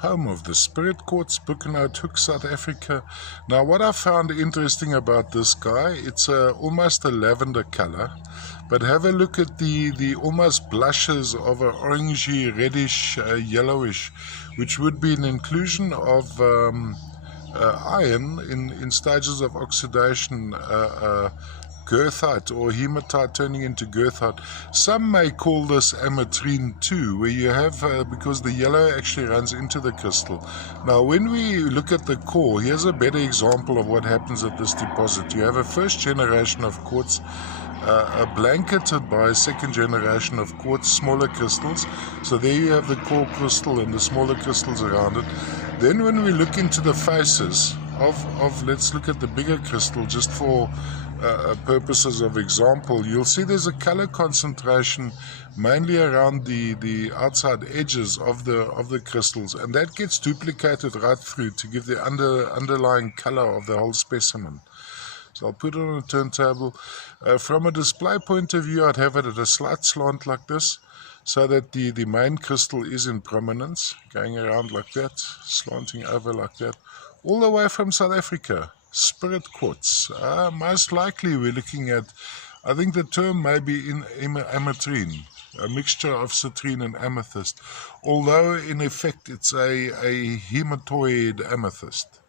home of the Spirit Quartz, Buchenhout Hoek, South Africa. Now what I found interesting about this guy, it's almost a lavender color, but have a look at the almost blushes of an orangey, reddish, yellowish, which would be an inclusion of iron in stages of oxidation, goethite or hematite turning into goethite. Some may call this ametrine too, where you have, because the yellow actually runs into the crystal. Now when we look at the core, here's a better example of what happens at this deposit. You have a first generation of quartz blanketed by a second generation of quartz, smaller crystals. So there you have the core crystal and the smaller crystals around it. Then when we look into the faces of let's look at the bigger crystal just for purposes of example, you'll see there's a color concentration mainly around the outside edges of the crystals, and that gets duplicated right through to give the underlying color of the whole specimen. So I'll put it on a turntable. From a display point of view, I'd have it at a slight slant like this, so that the main crystal is in prominence, going around like that, slanting over like that, all the way from South Africa. Spirit Quartz. Most likely we're looking at, I think the term may be in ametrine, a mixture of citrine and amethyst, although in effect it's a hematoid amethyst.